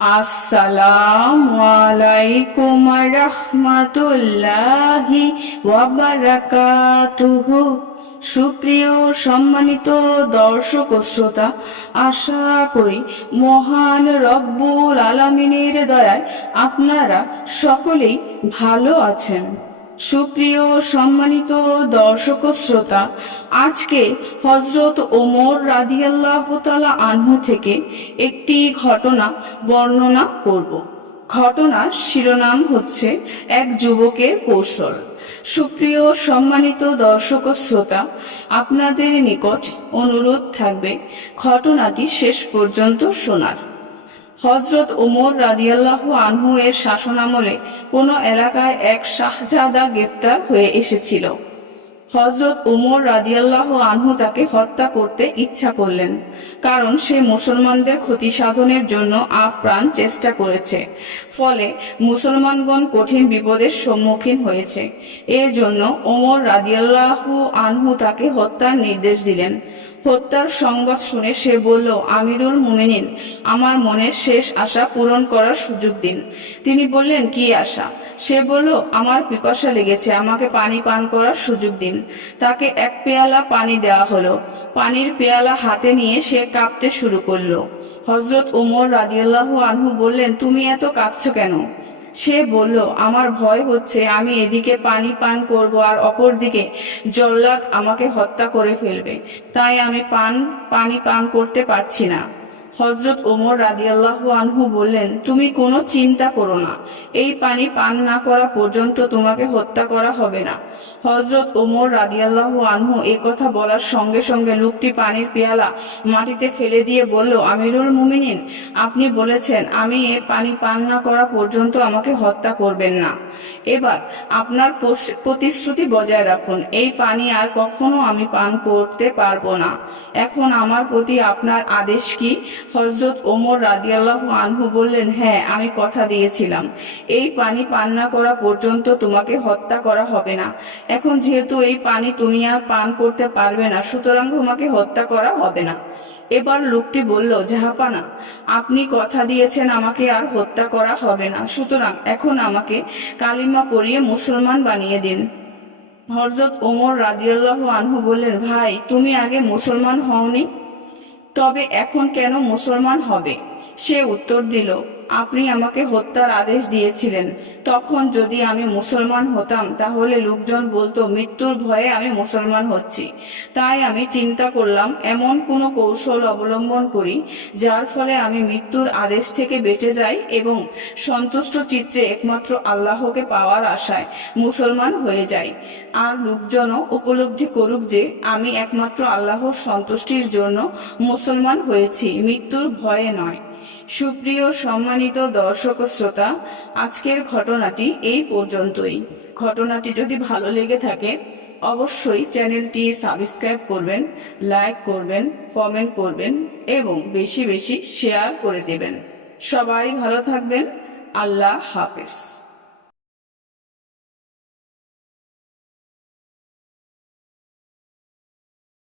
আসসালামু আলাইকুম রাহমাতুল্লাহি ওয়া বারাকাতুহু। সুপ্রিয় সম্মানিত দর্শক ও শ্রোতা, আশা করি মহান রব্বুল আলামিনের দয়ায় আপনারা সকলেই ভালো আছেন। সুপ্রিয় সম্মানিত দর্শক ও শ্রোতা, আজকে হযরত ওমর রাদিয়াল্লাহু তাআলা আনহু থেকে একটি ঘটনা বর্ণনা করব। ঘটনার শিরোনাম হচ্ছে এক যুবকের কৌশল। সুপ্রিয় সম্মানিত দর্শক ও শ্রোতা, আপনাদের নিকট অনুরোধ থাকবে ঘটনাটি শেষ পর্যন্ত শোনার। হযরত ওমর রাদিয়াল্লাহু আনহু এর শাসনামলে কোনো এলাকায় এক শাহজাদা গ্রেফতার হয়ে এসেছিল। হযরত ওমর রাদিয়াল্লাহু আনহু তাকে হত্যা করতে ইচ্ছা করলেন, কারণ সে মুসলমানদের ক্ষতি সাধনের জন্য আপ্রাণ চেষ্টা করেছে। ফলে মুসলমানগণ কঠিন বিপদের সম্মুখীন হয়েছে। এর জন্য ওমর রাদিয়াল্লাহু আনহু তাকে হত্যার নির্দেশ দিলেন। হত্যার সংবাদ শুনে সে বলল, আমিরুল মুমিনিন, আমার মনের শেষ আশা পূরণ করার সুযোগ দিন। তিনি বললেন, কি আশা? সে বলল, আমার পিপাসা লেগেছে, আমাকে পানি পান করার সুযোগ দিন। তাকে এক পেয়ালা পানি দেওয়া হলো। পানির পেয়ালা হাতে নিয়ে সে কাঁপতে শুরু করলো। হযরত ওমর রাদিয়াল্লাহু আনহু বললেন, তুমি এত কাঁপছো কেন? সে বলল, আমার ভয় হচ্ছে আমি এদিকে পানি পান করব আর অপরদিকে জল্লাদ আমাকে হত্যা করে ফেলবে, তাই আমি পানি পান করতে পারছি না। হযরত ওমর রাদিয়াল্লাহু আনহু বললেন, তুমি কোনো চিন্তা করো না, এই পানি পান না করা পর্যন্ত তোমাকে হত্যা করা হবে না। হযরত ওমর রাদিয়াল্লাহু আনহু এই কথা বলার সঙ্গে সঙ্গে লোকটি পানির পেয়ালা মাটিতে ফেলে দিয়ে বলল, আমিরুল মুমিনিন, আপনি বলেছেন আমি এ পানি পান না করা পর্যন্ত আমাকে হত্যা করবেন না। এবার আপনার প্রতিশ্রুতি বজায় রাখুন, এই পানি আর কখনো আমি পান করতে পারবো না। এখন আমার প্রতি আপনার আদেশ কি? হযরত ওমর রাদিয়াল্লাহু আনহু বললেন, হ্যাঁ, আমি কথা দিয়েছিলাম এই পানি পান না করা পর্যন্ত তোমাকে হত্যা করা হবে না। এখন যেহেতু এই পানি তুমি আর পান করতে পারবে না, সুতরাং তোমাকে হত্যা করা হবে না। এবার লোকটি বলল, জাহাপানা, আপনি কথা দিয়েছেন আমাকে আর হত্যা করা হবে না, সুতরাং এখন আমাকে কালিমা পড়িয়ে মুসলমান বানিয়ে দিন। হযরত ওমর রাদিয়াল্লাহু আনহু বললেন, ভাই, তুমি আগে মুসলমান হওনি, তবে এখন কেন মুসলমান হবে? সে উত্তর দিল, আপনি আমাকে হত্যার আদেশ দিয়েছিলেন, তখন যদি আমি মুসলমান হতাম তাহলে লোকজন বলতো মৃত্যুর ভয়ে আমি মুসলমান হচ্ছি। তাই আমি চিন্তা করলাম এমন কোনো কৌশল অবলম্বন করি যার ফলে আমি মৃত্যুর আদেশ থেকে বেঁচে যাই এবং সন্তুষ্ট চিত্রে একমাত্র আল্লাহকে পাওয়ার আশায় মুসলমান হয়ে যাই, আর লোকজনও উপলব্ধি করুক যে আমি একমাত্র আল্লাহর সন্তুষ্টির জন্য মুসলমান হয়েছি, মৃত্যুর ভয়ে নয়। সুপ্রিয় সম্মানিত দর্শক ও শ্রোতা, আজকের ঘটনাটি এই পর্যন্তই। ঘটনাটি যদি ভালো লেগে থাকে অবশ্যই চ্যানেলটি সাবস্ক্রাইব করবেন, লাইক করবেন, কমেন্ট করবেন এবং বেশি বেশি শেয়ার করে দেবেন। সবাই ভালো থাকবেন। আল্লাহ হাফেজ।